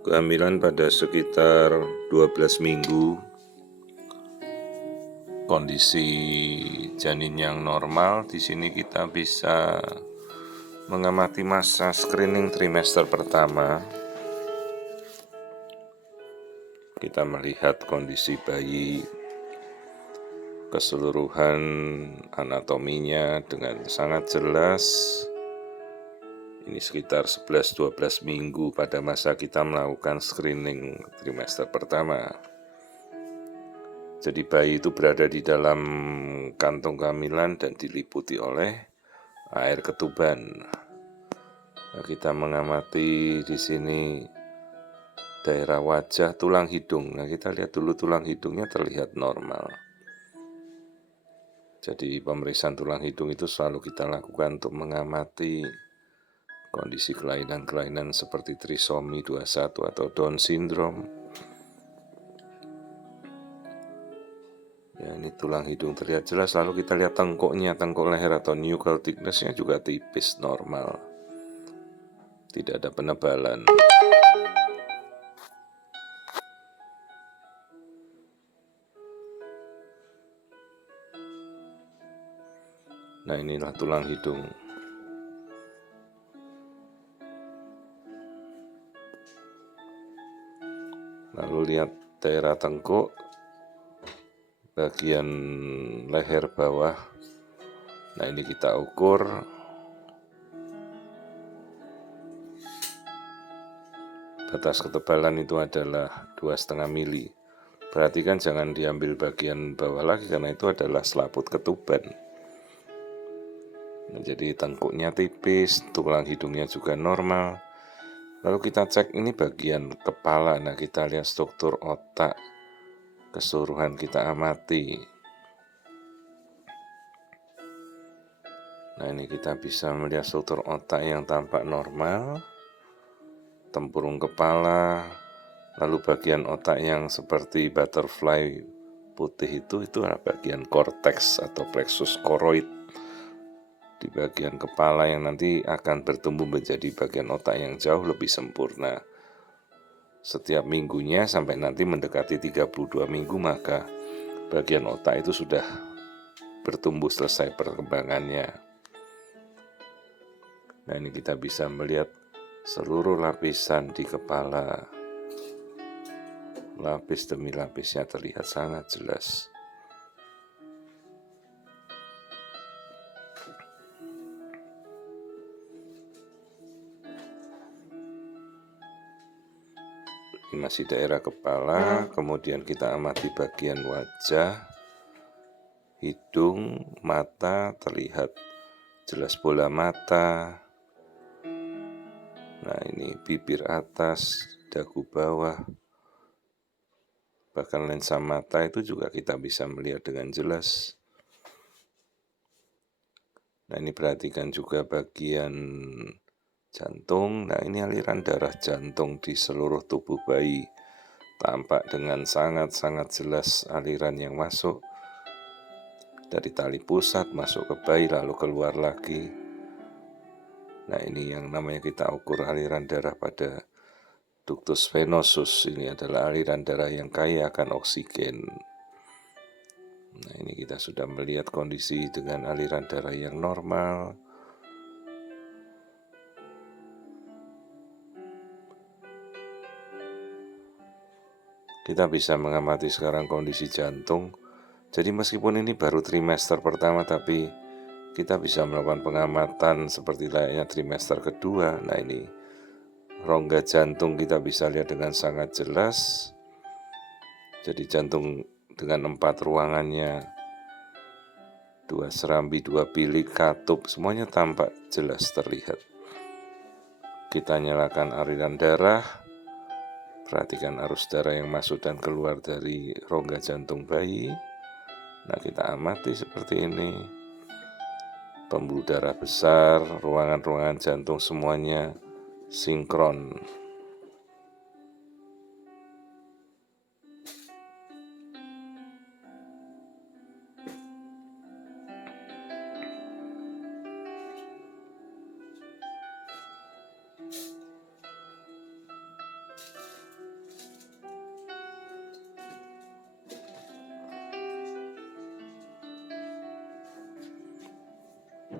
Kehamilan pada sekitar 12 minggu, kondisi janin yang normal. Di sini kita bisa mengamati masa screening trimester pertama. Kita melihat kondisi bayi, keseluruhan anatominya dengan sangat jelas. Ini sekitar 11-12 minggu pada masa kita melakukan screening trimester pertama. Jadi bayi itu berada di dalam kantung kehamilan dan diliputi oleh air ketuban. Nah, kita mengamati di sini daerah wajah, tulang hidung. Nah, kita lihat dulu tulang hidungnya terlihat normal. Jadi pemeriksaan tulang hidung itu selalu kita lakukan untuk mengamati kondisi kelainan-kelainan seperti trisomi 21 atau Down syndrome. Ya, ini tulang hidung terlihat jelas. Lalu kita lihat tengkuknya, tengkuk leher atau nuchal thickness-nya juga tipis, normal. Tidak ada penebalan. Nah, inilah tulang hidung. Lalu lihat daerah tengkuk, bagian leher bawah. Nah, ini kita ukur. Batas ketebalan itu adalah 2,5 mili. Perhatikan jangan diambil bagian bawah lagi karena itu adalah selaput ketuban. Nah, jadi tengkuknya tipis, tulang hidungnya juga normal. Lalu kita cek ini bagian kepala. Nah, kita lihat struktur otak, keseluruhan kita amati. Nah, ini kita bisa melihat struktur otak yang tampak normal, tempurung kepala, lalu bagian otak yang seperti butterfly putih itu adalah bagian korteks atau plexus choroid di bagian kepala yang nanti akan bertumbuh menjadi bagian otak yang jauh lebih sempurna. Setiap minggunya sampai nanti mendekati 32 minggu maka bagian otak itu sudah bertumbuh selesai perkembangannya. Nah, ini kita bisa melihat seluruh lapisan di kepala. Lapis demi lapisnya terlihat sangat jelas. Ini masih daerah kepala, kemudian kita amati bagian wajah, hidung, mata, terlihat jelas bola mata. Nah, ini bibir atas, dagu bawah, bahkan lensa mata itu juga kita bisa melihat dengan jelas. Nah, ini perhatikan juga bagian jantung. Nah, ini aliran darah jantung di seluruh tubuh bayi. Tampak dengan sangat-sangat jelas aliran yang masuk dari tali pusat, masuk ke bayi, lalu keluar lagi. Nah, ini yang namanya kita ukur aliran darah pada ductus venosus. Ini adalah aliran darah yang kaya akan oksigen. Nah, ini kita sudah melihat kondisi dengan aliran darah yang normal. Kita bisa mengamati sekarang kondisi jantung. Jadi meskipun ini baru trimester pertama, tapi kita bisa melakukan pengamatan seperti layaknya trimester kedua. Nah, ini rongga jantung kita bisa lihat dengan sangat jelas. Jadi jantung dengan 4 ruangannya, 2 serambi, 2 bilik, katup, semuanya tampak jelas terlihat. Kita nyalakan aliran darah. Perhatikan arus darah yang masuk dan keluar dari rongga jantung bayi. Nah, kita amati seperti ini. Pembuluh darah besar, ruangan-ruangan jantung semuanya sinkron.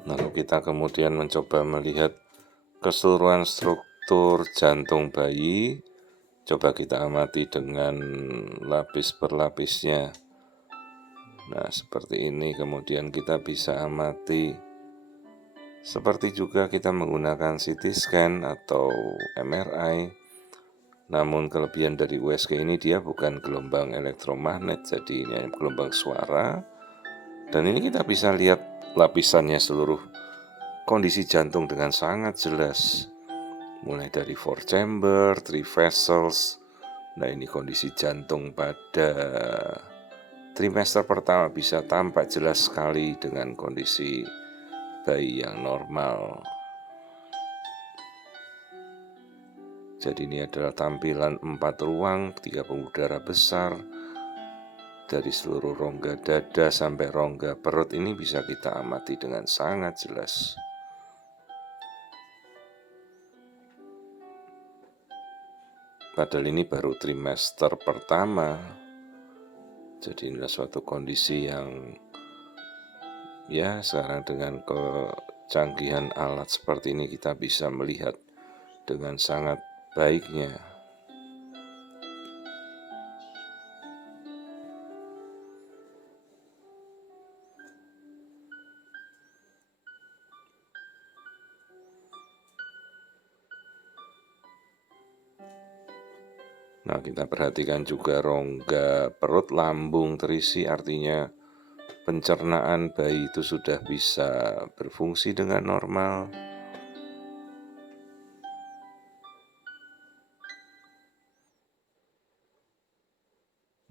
Lalu kita kemudian mencoba melihat keseluruhan struktur jantung bayi. Coba kita amati dengan lapis per lapisnya. Nah, seperti ini. Kemudian kita bisa amati seperti juga kita menggunakan CT scan atau MRI. Namun kelebihan dari USG ini dia bukan gelombang elektromagnet, jadi ini gelombang suara. Dan ini kita bisa lihat lapisannya seluruh kondisi jantung dengan sangat jelas. Mulai dari 4 chamber, 3 vessels. Nah, ini kondisi jantung pada trimester pertama bisa tampak jelas sekali dengan kondisi bayi yang normal. Jadi ini adalah tampilan 4 ruang, 3 pembuluh darah besar. Dari seluruh rongga dada sampai rongga perut ini bisa kita amati dengan sangat jelas. Padahal ini baru trimester pertama. Jadi inilah suatu kondisi yang ya sekarang dengan kecanggihan alat seperti ini kita bisa melihat dengan sangat baiknya. Nah, kita perhatikan juga rongga perut lambung terisi, artinya pencernaan bayi itu sudah bisa berfungsi dengan normal.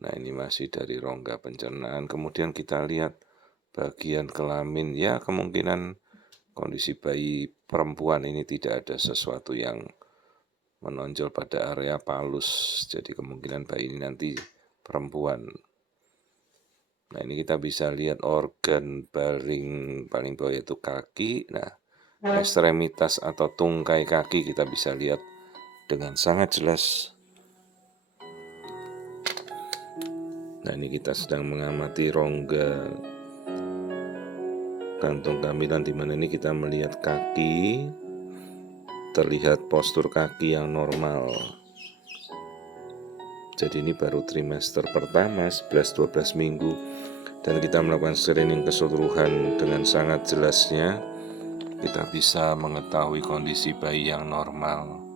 Nah, ini masih dari rongga pencernaan. Kemudian kita lihat bagian kelamin. Ya, kemungkinan kondisi bayi perempuan ini tidak ada sesuatu yang menonjol pada area palus. Jadi kemungkinan bayi ini nanti perempuan. Nah, ini kita bisa lihat organ paling bawah yaitu kaki. Nah, ekstremitas atau tungkai kaki kita bisa lihat dengan sangat jelas. Nah, ini kita sedang mengamati rongga kantung kehamilan, di mana ini kita melihat kaki, terlihat postur kaki yang normal. Jadi ini baru trimester pertama, 11-12 minggu, dan kita melakukan screening keseluruhan dengan sangat jelasnya. Kita bisa mengetahui kondisi bayi yang normal.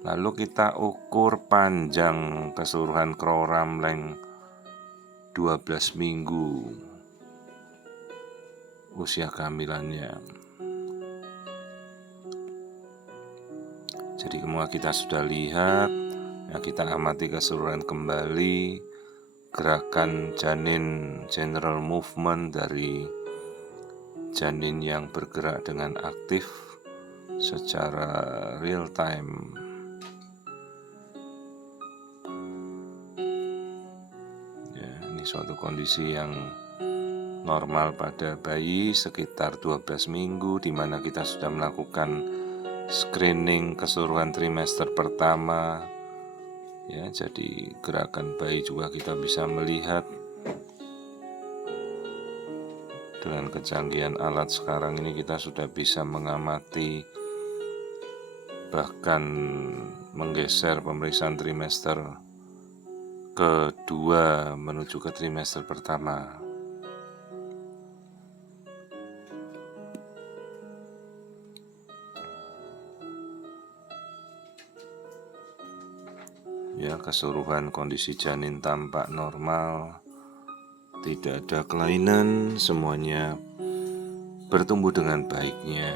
Lalu kita ukur panjang keseluruhan kroram length 12 minggu usia kehamilannya. Jadi semua kita sudah lihat, ya kita amati keseluruhan kembali gerakan janin, general movement dari janin yang bergerak dengan aktif secara real time. Ya, ini suatu kondisi yang normal pada bayi sekitar 12 minggu, di mana kita sudah melakukan screening keseluruhan trimester pertama. Ya, jadi gerakan bayi juga kita bisa melihat. Dengan kecanggihan alat sekarang ini kita sudah bisa mengamati, bahkan menggeser pemeriksaan trimester kedua menuju ke trimester pertama. Ya, keseluruhan kondisi janin tampak normal, tidak ada kelainan, semuanya bertumbuh dengan baiknya.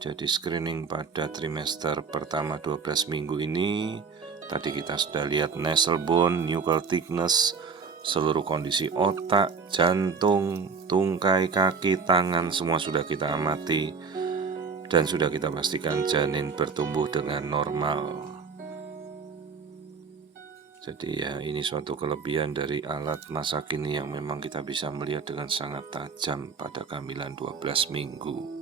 Jadi screening pada trimester pertama 12 minggu ini, tadi kita sudah lihat nasal bone, nuchal thickness, seluruh kondisi otak, jantung, tungkai, kaki, tangan, semua sudah kita amati. Dan sudah kita pastikan janin bertumbuh dengan normal. Jadi ya, ini suatu kelebihan dari alat masa kini yang memang kita bisa melihat dengan sangat tajam pada kehamilan 12 minggu.